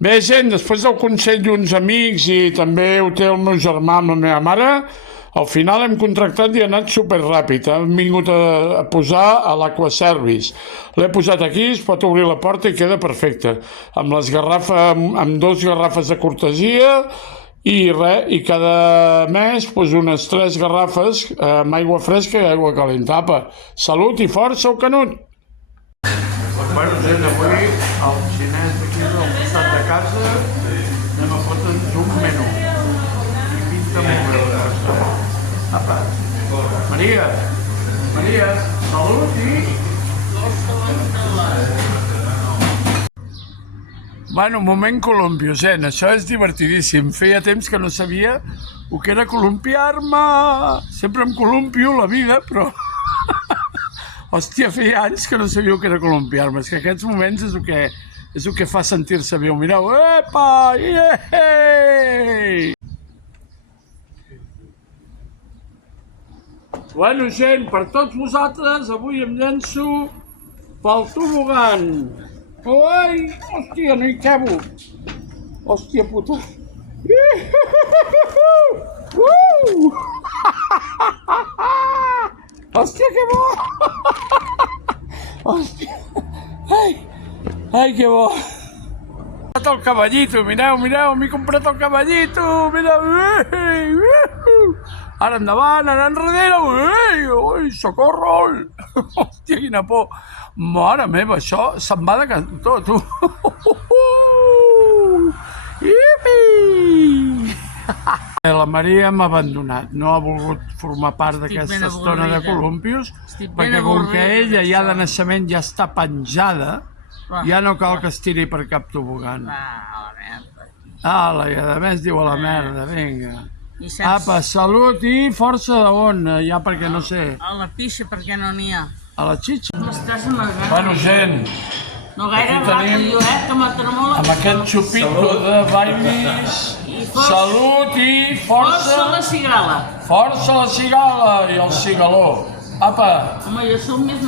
Bé, gent, després del consell d'uns amics i també ho té el meu germà amb la meva mare, al final hem contractat i ha anat superràpid. Hem vingut a posar a l'Aquaservice. L'he posat aquí, es pot obrir la porta i queda perfecte. Amb les garrafes, amb 2 garrafes de cortesia i res, i cada mes unes 3 garrafes amb aigua fresca i aigua calenta. Apa, salut i força, el Canut! Bueno, gent, avui el xinès d'aquí del costat de casa anem a fotre'ns un menú i pinta molt bé la cosa. Apa, Maria, salut i... Bueno, moment columpio, gent, això és divertidíssim. Feia temps que no sabia el que era columpiar-me. Sempre em columpio la vida, però... Hòstia, feia anys que no sabia el que era columpiar-me. És que aquests moments és el que fa sentir-se viu. Mireu, epa, iei! Bueno, gent, per tots vosaltres, avui em llenço pel tobogan. Ai, hòstia, no hi quebo. Hòstia, puta. Hòstia, que bo! Hòstia! Ai, que bo! M'he comprat el cavallito, mireu, m'he comprat el cavallito, mireu! Ara endavant, ara enrere, ui, socorro! Hòstia, quina por! Mare meva, això se'n va de cantó, tu! La Maria m'ha abandonat, no ha volgut formar part d'aquesta estona de columpios, perquè com que ella ja de naixement ja està penjada, ja no cal que es tiri per cap tobogan. Ala, i a més diu a la merda, vinga. Apa, salut i força d'on, ja perquè no sé. A la pixa perquè no n'hi ha. A la xitxa? Bueno, Bueno, gent, no gaire ràpid, que m'atremola. amb aquest xupito de Baileys, salut i força... Força la cigala. Força la cigala i el cigaló. Apa! Home, jo som més